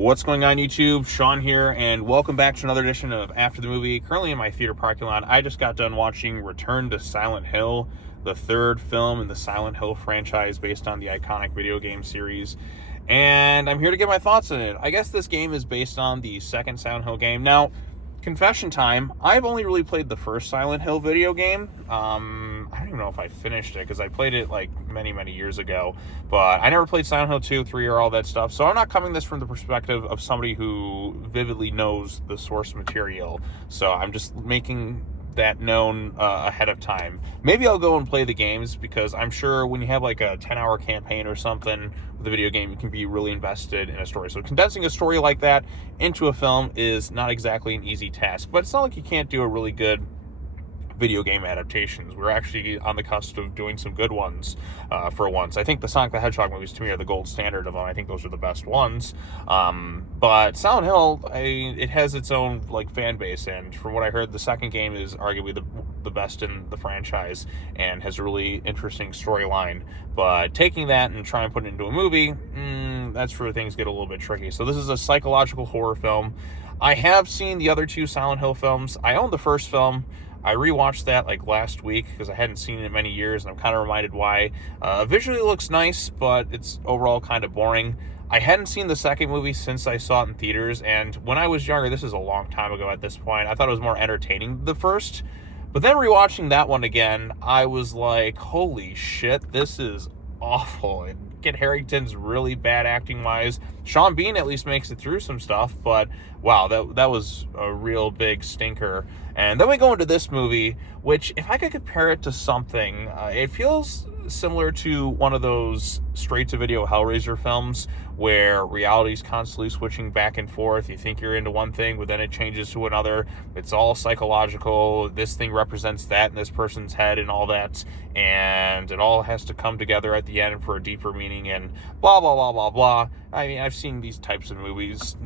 What's going on, YouTube? Sean here, and welcome back to another edition of After the Movie. Currently in my theater parking lot, I just got done watching Return to Silent Hill, the third film in the Silent Hill franchise based on the iconic video game series. And I'm here to get my thoughts on it. I guess this game is based on the second Silent Hill game. Now, confession time, I've only really played the first Silent Hill video game. I don't even know if I finished it because I played it like many years ago, but I never played Silent Hill 2, 3, or all that stuff. So I'm not coming this from the perspective of somebody who vividly knows the source material. So I'm just making that known ahead of time. Maybe I'll go and play the games because I'm sure when you have like a 10-hour campaign or something with a video game, you can be really invested in a story. So condensing a story like that into a film is not exactly an easy task, but it's not like you can't do a really good video game adaptations. We're actually on the cusp of doing some good ones for once. I think the Sonic the Hedgehog movies, to me, are the gold standard of them. I think those are the best ones. But Silent Hill, it has its own like fan base, and from what I heard, the second game is arguably the best in the franchise and has a really interesting storyline. But taking that and trying to put it into a movie, that's where things get a little bit tricky. So this is a psychological horror film. I have seen the other two Silent Hill films. I own the first film. I rewatched that like last week because I hadn't seen it in many years, and I'm kind of reminded why. Visually it looks nice, but it's overall kind of boring. I hadn't seen the second movie since I saw it in theaters, and when I was younger, this is a long time ago at this point, I thought it was more entertaining than the first. But then rewatching that one again, I was like, holy shit, this is awful. And Kit Harington's really bad acting-wise. Sean Bean at least makes it through some stuff, but wow, that was a real big stinker. And then we go into this movie, which, if I could compare it to something, it feels similar to one of those straight-to-video Hellraiser films where reality's constantly switching back and forth. You think you're into one thing, but then it changes to another. It's all psychological. This thing represents that in this person's head and all that, and it all has to come together at the end for a deeper meaning and blah, blah, blah, blah, blah. I mean, I've seen these types of movies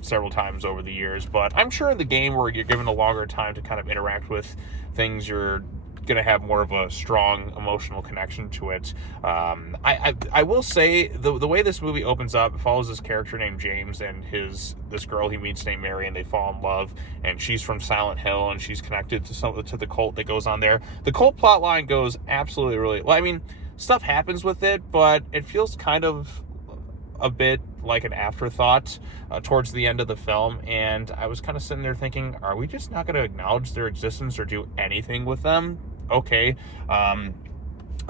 several times over the years, but I'm sure in the game where you're given a longer time to kind of interact with things, you're going to have more of a strong emotional connection to it. I will say the way this movie opens up, it follows this character named James and this girl he meets named Mary, and they fall in love, and she's from Silent Hill, and she's connected to the cult that goes on there. The cult plot line goes absolutely really well. I mean, stuff happens with it, but it feels kind of a bit like an afterthought towards the end of the film, and I was kind of sitting there thinking, are we just not going to acknowledge their existence or do anything with them? Okay.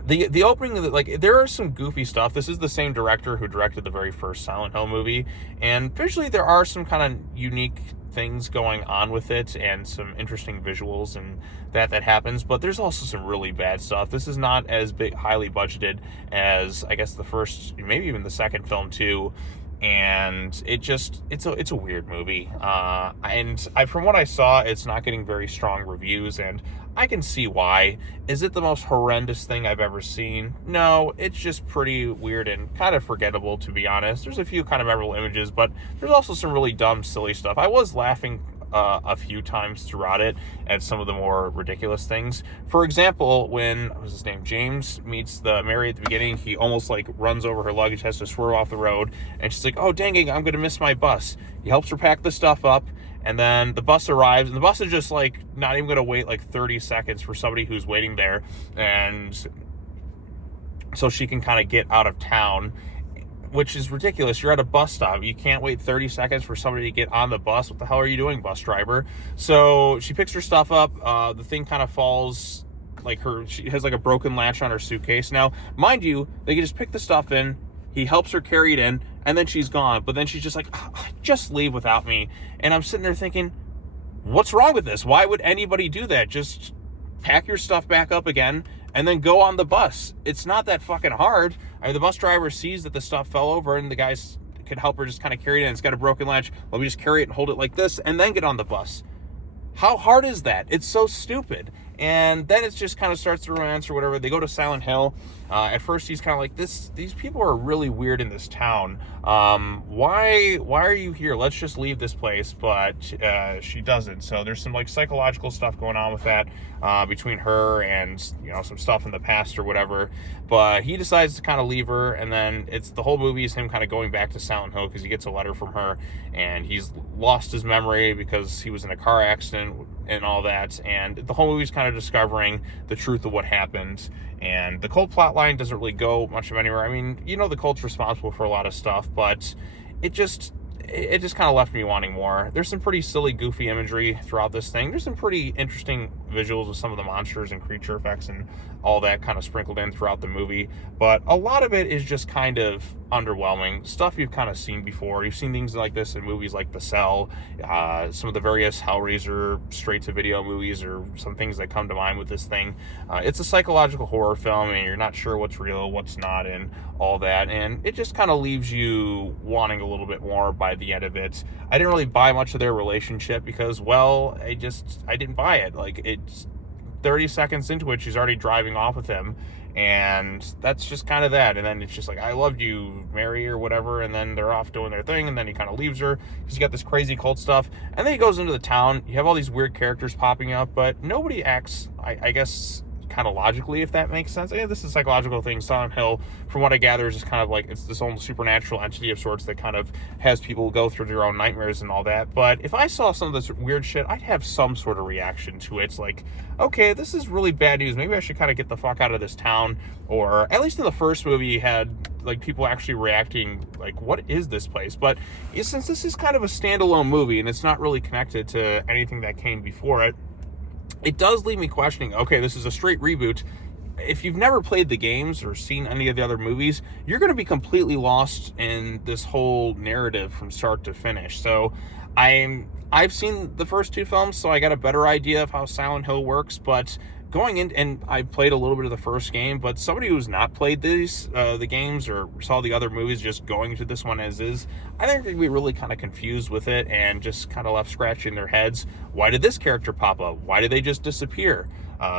The opening, like, there are some goofy stuff. This is the same director who directed the very first Silent Hill movie, and visually there are some kind of unique things going on with it and some interesting visuals and that happens, but there's also some really bad stuff. This is not as highly budgeted as, I guess, the first, maybe even the second film too, and it's a weird movie, and from what I saw, it's not getting very strong reviews, and I can see why. Is it the most horrendous thing I've ever seen? No, it's just pretty weird and kind of forgettable, to be honest. There's a few kind of memorable images, but there's also some really dumb, silly stuff. I was laughing a few times throughout it at some of the more ridiculous things. For example, when, what was his name, James meets the Mary at the beginning, he almost like runs over her luggage, has to swerve off the road, and she's like, oh dang it, I'm gonna miss my bus. He helps her pack the stuff up, and then the bus arrives, and the bus is just like not even gonna wait like 30 seconds for somebody who's waiting there, and so she can kind of get out of town, which is ridiculous. You're at a bus stop. You can't wait 30 seconds for somebody to get on the bus. What the hell are you doing, bus driver? So she picks her stuff up. The thing kind of falls, she has like a broken latch on her suitcase. Now, mind you, they can just pick the stuff in. He helps her carry it in, and then she's gone. But then she's just like, just leave without me. And I'm sitting there thinking, what's wrong with this? Why would anybody do that? Just pack your stuff back up again and then go on the bus. It's not that fucking hard. I mean, the bus driver sees that the stuff fell over and the guys could help her just kind of carry it in. It's got a broken latch. Let me just carry it and hold it like this and then get on the bus. How hard is that? It's so stupid. And then it just kind of starts the romance or whatever. They go to Silent Hill. At first, he's kind of like, these people are really weird in this town. Why are you here? Let's just leave this place. But she doesn't. So there's some like psychological stuff going on with that between her and, you know, some stuff in the past or whatever. But he decides to kind of leave her, and then it's the whole movie is him kind of going back to Silent Hill because he gets a letter from her, and he's lost his memory because he was in a car accident and all that. And the whole movie's kind of discovering the truth of what happened. And the cult plot line doesn't really go much of anywhere. I mean, you know, the cult's responsible for a lot of stuff, but it just kind of left me wanting more. There's some pretty silly, goofy imagery throughout this thing. There's some pretty interesting visuals with some of the monsters and creature effects and all that kind of sprinkled in throughout the movie. But a lot of it is just kind of underwhelming. Stuff you've kind of seen before. You've seen things like this in movies like The Cell, some of the various Hellraiser straight-to-video movies, or some things that come to mind with this thing. It's a psychological horror film, and you're not sure what's real, what's not, and all that. And it just kind of leaves you wanting a little bit more by the end of it. I didn't really buy much of their relationship because, well, I didn't buy it. Like, it's 30 seconds into it, she's already driving off with him, and that's just kind of that. And then it's just like, I loved you, Mary, or whatever, and then they're off doing their thing, and then he kind of leaves her because you got this crazy cult stuff. And then he goes into the town. You have all these weird characters popping up, but nobody acts, I guess, kind of logically, if that makes sense. Yeah, this is a psychological thing. Silent Hill, from what I gather, is just kind of like, it's this own supernatural entity of sorts that kind of has people go through their own nightmares and all that. But if I saw some of this weird shit, I'd have some sort of reaction to it. It's like, okay, this is really bad news. Maybe I should kind of get the fuck out of this town. Or at least in the first movie, you had like people actually reacting like, what is this place? But since this is kind of a standalone movie and it's not really connected to anything that came before it, it does leave me questioning, okay, this is a straight reboot. If you've never played the games or seen any of the other movies, you're going to be completely lost in this whole narrative from start to finish. So I've seen the first two films, so I got a better idea of how Silent Hill works, but going in, and I played a little bit of the first game, but somebody who's not played the games or saw the other movies, just going to this one as is, I think they'd be really kind of confused with it and just kind of left scratching their heads. Why did this character pop up? Why did they just disappear?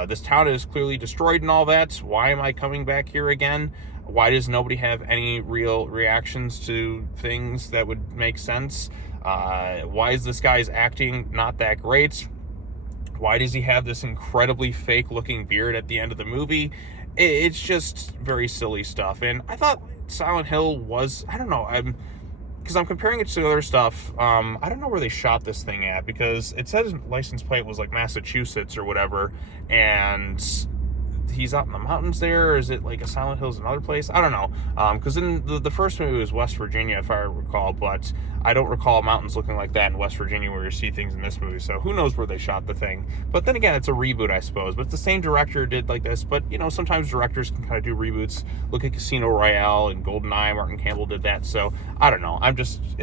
This town is clearly destroyed and all that. Why am I coming back here again? Why does nobody have any real reactions to things that would make sense? Why is this guy's acting not that great? Why does he have this incredibly fake-looking beard at the end of the movie? It's just very silly stuff. And I thought Silent Hill was, I don't know, because I'm comparing it to other stuff. I don't know where they shot this thing at, because it said his license plate was like Massachusetts or whatever, and he's out in the mountains there, or is it like a Silent Hill's another place? I don't know, because in the first movie was West Virginia, if I recall, but I don't recall mountains looking like that in West Virginia where you see things in this movie, so who knows where they shot the thing. But then again, it's a reboot, I suppose, but the same director did like this. But, you know, sometimes directors can kind of do reboots. Look at Casino Royale and GoldenEye, Martin Campbell did that, so I don't know.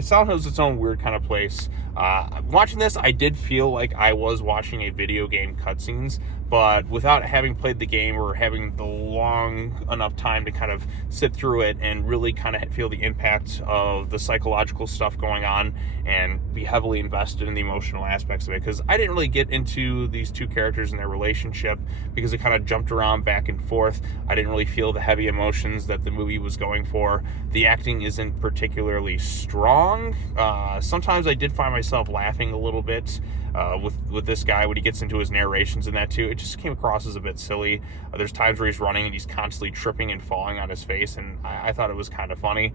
Silent Hill's its own weird kind of place. Watching this, I did feel like I was watching a video game cutscenes, but without having played the game or having the long enough time to kind of sit through it and really kind of feel the impact of the psychological stuff going on and be heavily invested in the emotional aspects of it. Because I didn't really get into these two characters and their relationship because it kind of jumped around back and forth. I didn't really feel the heavy emotions that the movie was going for. The acting isn't particularly strong. Sometimes I did find myself laughing a little bit with this guy when he gets into his narrations and that too. It just came across as a bit silly. There's times where he's running and he's constantly tripping and falling on his face, and I thought it was kind of funny.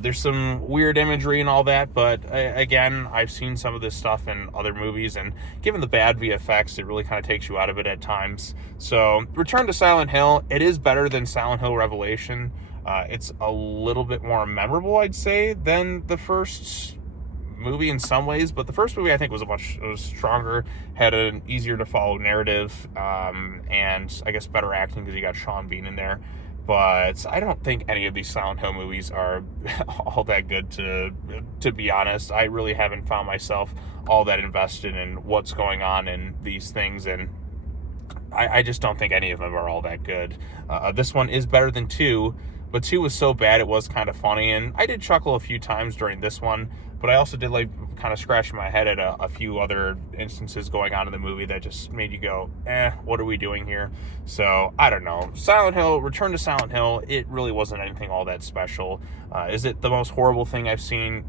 There's some weird imagery and all that, but again, I've seen some of this stuff in other movies, and given the bad VFX, it really kind of takes you out of it at times. So, Return to Silent Hill, it is better than Silent Hill Revelation. It's a little bit more memorable, I'd say, than the first movie in some ways, but the first movie I think was stronger, had an easier to follow narrative, and I guess better acting because you got Sean Bean in there. But I don't think any of these Silent Hill movies are all that good, to be honest. I really haven't found myself all that invested in what's going on in these things, and I just don't think any of them are all that good. This one is better than 2, but 2 was so bad it was kind of funny, and I did chuckle a few times during this one, but I also did like kind of scratching my head at a few other instances going on in the movie that just made you go, what are we doing here? So I don't know. Return to Silent Hill, it really wasn't anything all that special. Is it the most horrible thing I've seen?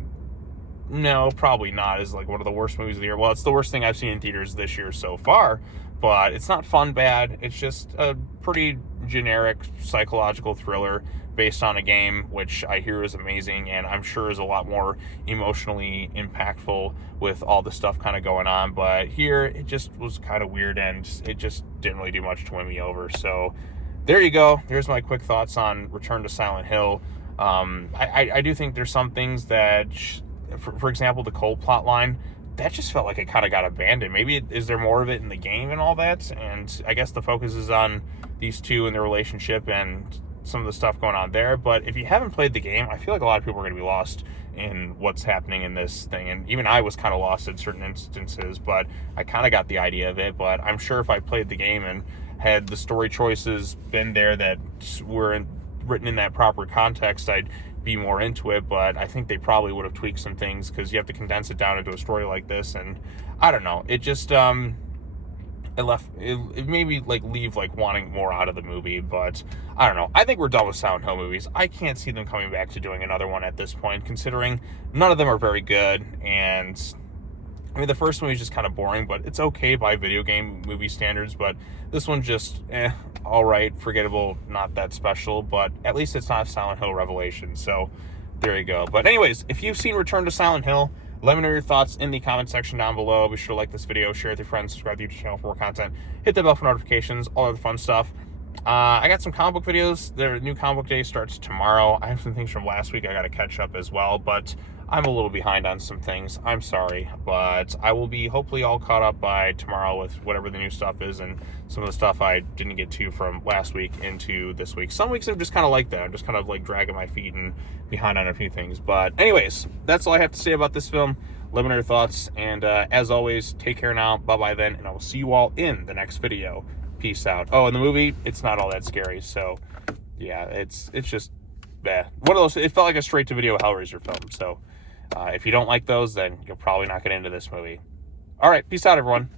No, probably not. It's like one of the worst movies of the year. Well, it's the worst thing I've seen in theaters this year so far, but it's not fun bad. It's just a pretty generic psychological thriller based on a game, which I hear is amazing, and I'm sure is a lot more emotionally impactful with all the stuff kind of going on. But here, it just was kind of weird, and it just didn't really do much to win me over. So there you go. There's my quick thoughts on Return to Silent Hill. I do think there's some things that, for example, the Cole plot line, that just felt like it kind of got abandoned. Maybe is there more of it in the game and all that? And I guess the focus is on these two and their relationship and some of the stuff going on there. But if you haven't played the game, I feel like a lot of people are going to be lost in what's happening in this thing. And even I was kind of lost in certain instances, but I kind of got the idea of it. But I'm sure if I played the game and had the story choices been there that were written in that proper context, I'd be more into it. But I think they probably would have tweaked some things because you have to condense it down into a story like this. And I don't know, it just it made me like leave like wanting more out of the movie. But I don't know, I think we're done with Silent Hill movies. I can't see them coming back to doing another one at this point, considering none of them are very good. And I mean, the first movie is just kind of boring, but it's okay by video game movie standards. But this one just, all right, forgettable, not that special. But at least it's not Silent Hill Revelation. So there you go. But anyways, if you've seen Return to Silent Hill, let me know your thoughts in the comment section down below. Be sure to like this video, share it with your friends, subscribe to the YouTube channel for more content, hit the bell for notifications, all of the fun stuff. I got some comic book videos. Their new comic book day starts tomorrow. I have some things from last week I got to catch up as well, but I'm a little behind on some things. I'm sorry, but I will be hopefully all caught up by tomorrow with whatever the new stuff is and some of the stuff I didn't get to from last week into this week. Some weeks I'm just kind of like that. I'm just kind of like dragging my feet and behind on a few things. But anyways, that's all I have to say about this film. Let me know your thoughts, and as always, take care now. Bye-bye then, and I will see you all in the next video. Peace out. Oh, and the movie, it's not all that scary, so yeah, it's just one of those. It felt like a straight-to-video Hellraiser film, so if you don't like those, then you're probably not getting into this movie. All right, peace out, everyone.